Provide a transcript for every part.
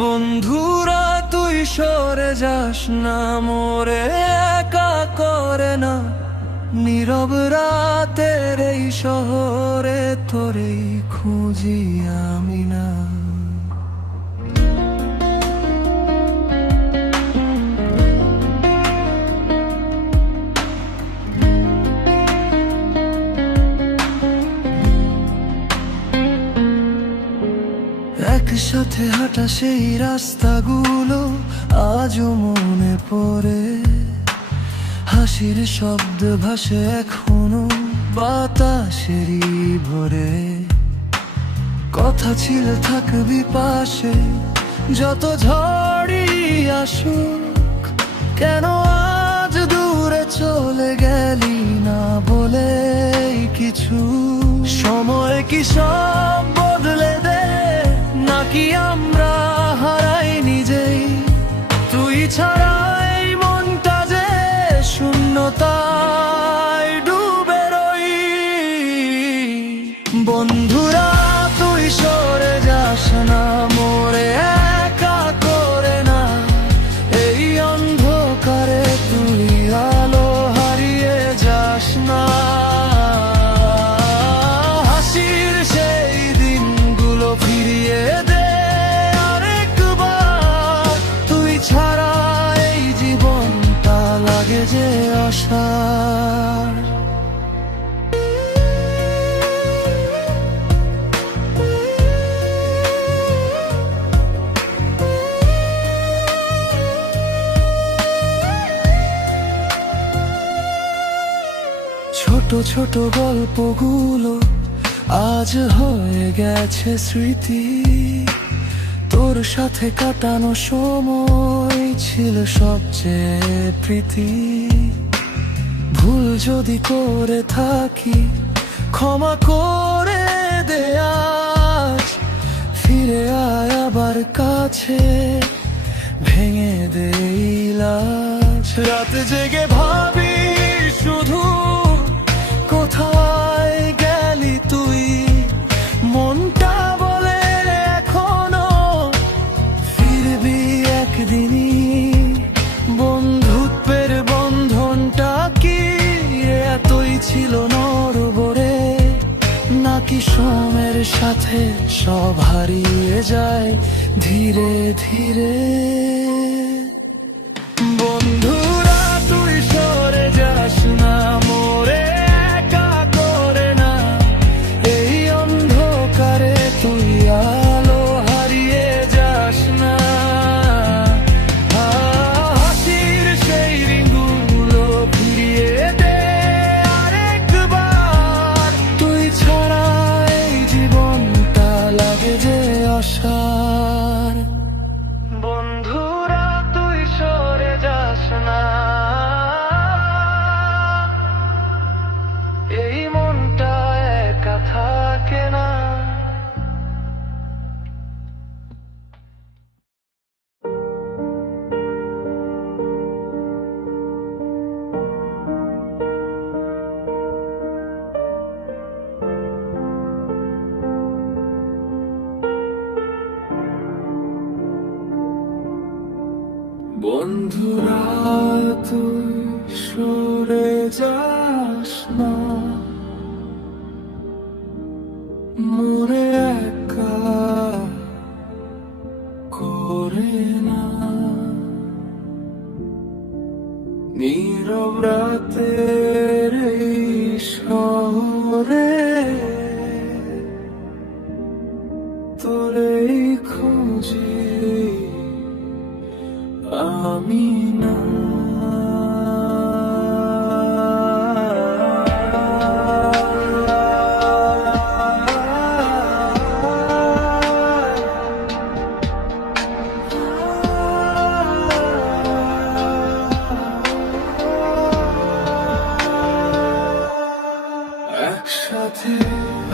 বন্ধুরা তুই সরে যাস না, মোরে একা করে না। নীরব রাতের এই শহরে তোরেই খুঁজি আমি না। একসাথে হাঁটা সেই রাস্তাগুলো আজও মনে পড়ে। হাসির শব্দ ভাসে এখনো বাতাসেরই ভরে। কথা ছিল থাকবি পাশে যত ঝড়ই আসুক। কেন আজ দূরে চলে গেলি না বলে কিছু? সময় কি সব বদলে দে, নাকি আমরা হারাই নিজেই? তুই ছাড়াই মনটা যে শূন্যতায় ডুবে রই। বন্ধুরা তুই সরে যাস না, মোরে একা করে না। এই অন্ধকারে তুই আলো হারিয়ে যাস না। হাসির সেই দিনগুলো ফিরিয়ে দে আরেকবার। তুই ছাড়া এই জীবনটা লাগে যে আশার। ছোট ছোট গল্পগুলো আজ হয়ে গেছে স্মৃতি। তোর সাথে কাটানো সময় ছিল সবচেয়ে প্রীতি। ভুল যদি করে থাকি ক্ষমা করে দে আজ। ফিরে আয় আবার কাছে, ভেঙে দে লাজ। রাত জেগে ভাবি শুধু কোথায় গেলি তুই। মনটা বলে এখনো ফিরবি একদিনই। বন্ধুত্বের বন্ধনটা কি এতই ছিল নড়বড়ে, নাকি সময়ের সাথে সব হারিয়ে যায় ধীরে ধীরে? বন্ধুরা তুই সরে যাস না, মোরে একা করে না। এই অন্ধকারে তুই আলো হারিয়ে যাস না। হাসির সেই দিনগুলো ফিরিয়ে দে আরেকবার। তুই ছাড়া এই জীবনটা লাগে যে আশার। বন্ধুরা তুই সরে যাস না, এই মনটা একা থাকে না। বন্ধুরা তুই সরে যাস না, মোরে একা করে না। নীরব রাতের এই শহরে তোরেই খুঁজি আমি না। একসাথে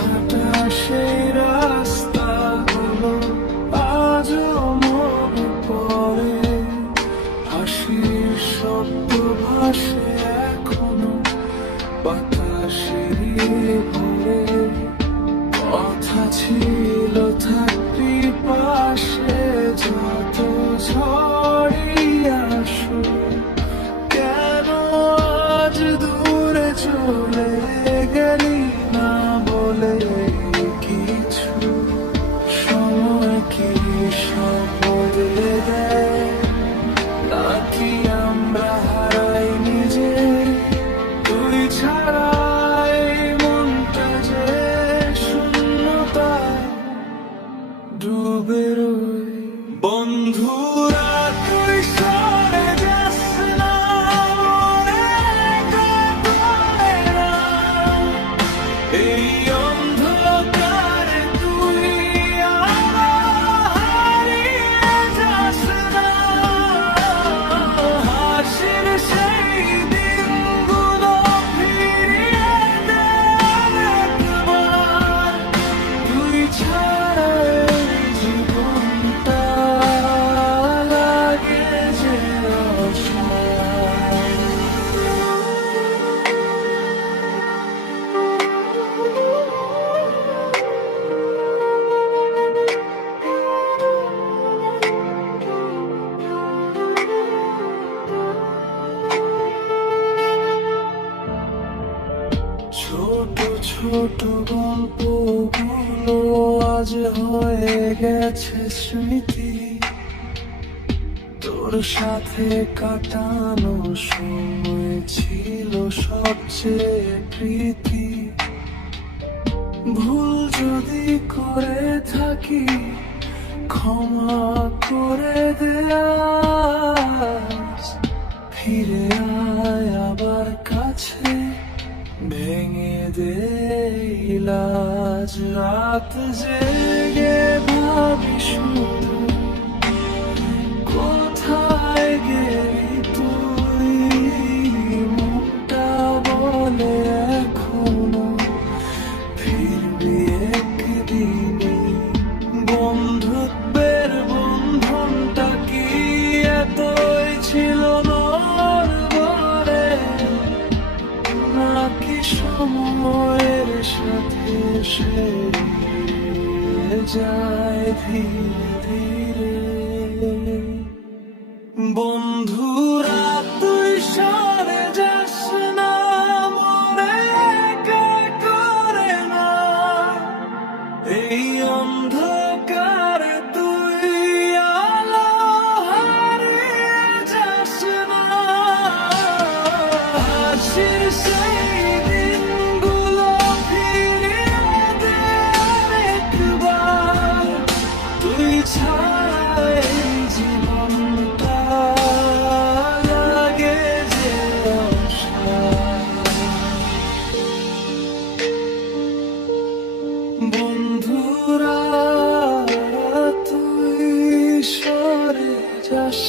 হাঁটা সেই রাস্তাগুলো আজও মনে পড়ে। হাসির শব্দ ভাসে এখনো বাতাসেরই ভরে। কথা ছিল থাকবি পাশে যা ছোট গল্পগুলো আজ হয়ে গেছে স্মৃতি। তোর সাথে কাটানো সময় ছিল সবচেয়ে প্রীতি। ভুল যদি করে থাকি ক্ষমা করে দেয়া, ফিরে আয় আবার কাছে, ভেঙে দে লাজ। রাত জেগে ভাবি শুধু কোথায় গেলি তুই। মনটা বলে এখনো ফিরবি একদিনই। বন্ধুত্বের বন্ধনটা কি এতই ছিল নড়বড়ে, নাকি সময়ের সাথে সে যায় ধীরে ধীরে। বন্ধুরা তুই সরে যাস না, মনে একা করে না। এই অন্ধকারে তুই আলো হারিয়ে যাস না। হাসির সেই দিনগুলো ফিরিয়ে দে আরেকবার। তুই ছাড়া এই জীবনটা লাগে যে অসার। বন্ধুরা তুই সরে যাস